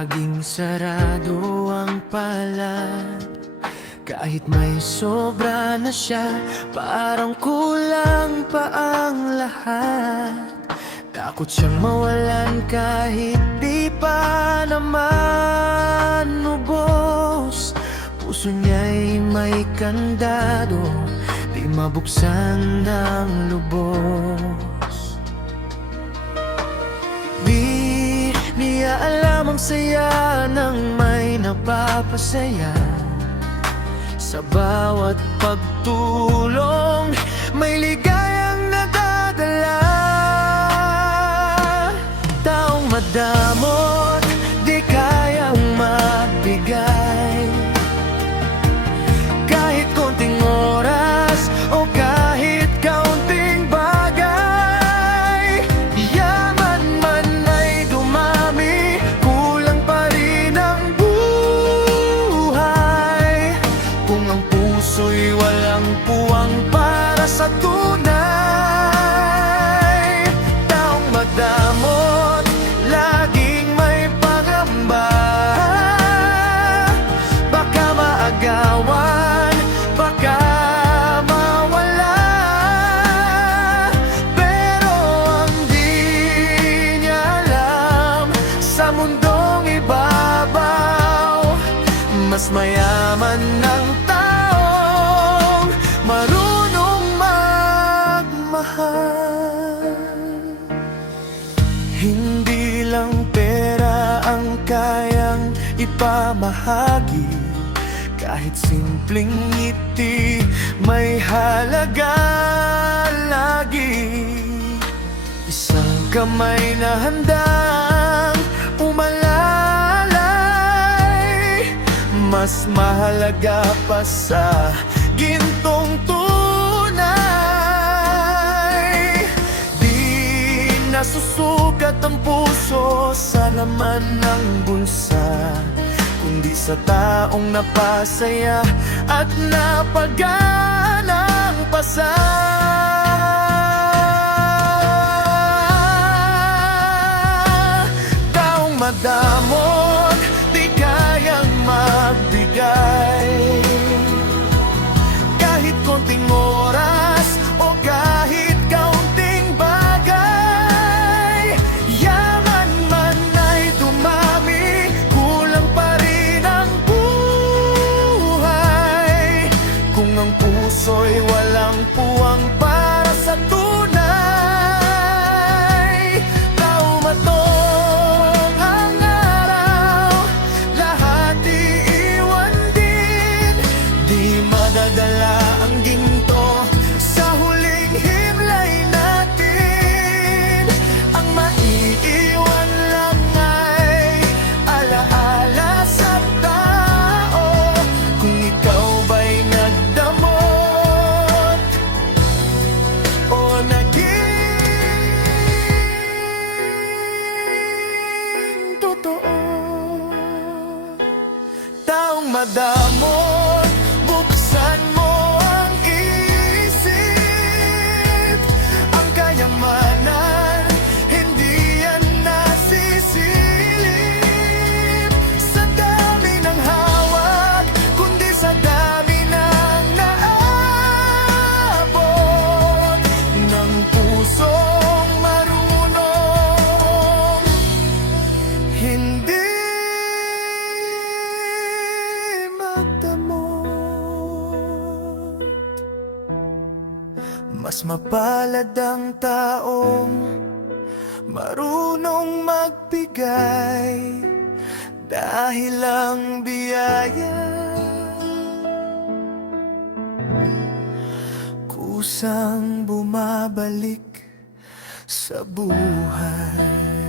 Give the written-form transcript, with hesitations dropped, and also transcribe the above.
laging sarado ang palad. Kahit may sobra na siya, parang kulang pa ang lahat. Takot siyang mawalan kahit di pa naman ubos. Puso niya'y may kandado, di mabuksan ng lubos. Di niya alam ang saya ng may napapasaya. Sa bawat pagtulong, may ligayang nadadala. Taong madamot, di kayang magbigay. Kahit konting oras o kahit kaunting bagay. Yaman man ay dumami, kulang pa rin ang buhay. Kung ang puso'y walang puwang para sa tunay. Taong madamot, laging may pangamba. Baka maagawan, baka mawala. Pero ang di niya alam, sa mundong ibabaw, mas mayaman ng taong marunong magmahal. Hindi lang pera ang kayang ipamahagi. Kahit simpleng ngiti, may halaga lagi. Isang kamay na handang umalalay, mas mahalaga pa sa gintong tunay. Di nasusukat ang puso sa laman ng bulsa, kundi sa taong napasaya at napaganang pasa. Taong madamot, di kayang magbigay. Kahit konting oras o kahit kaunting bagay. Yaman man ay dumami, kulang pa rin ang buhay. Kung ang puso'y walang puwang para sa tunay. Taumatong ang araw, lahat iiwan din. Di madadala ang ginto sa huling himlay natin. Ang maiiwan lang ay alaala sa tao. Kung ikaw ba'y nagdamot o naging totoo. Taong madamot, buksan mo ang isip. Ang kayamanan, hindi yan nasisilip sa dami ng hawak, kundi sa dami ng naabot ng pusong marunong hindi magdamot. Mas mapalad ang taong marunong magbigay, dahil ang biyaya kusang bumabalik sa buhay.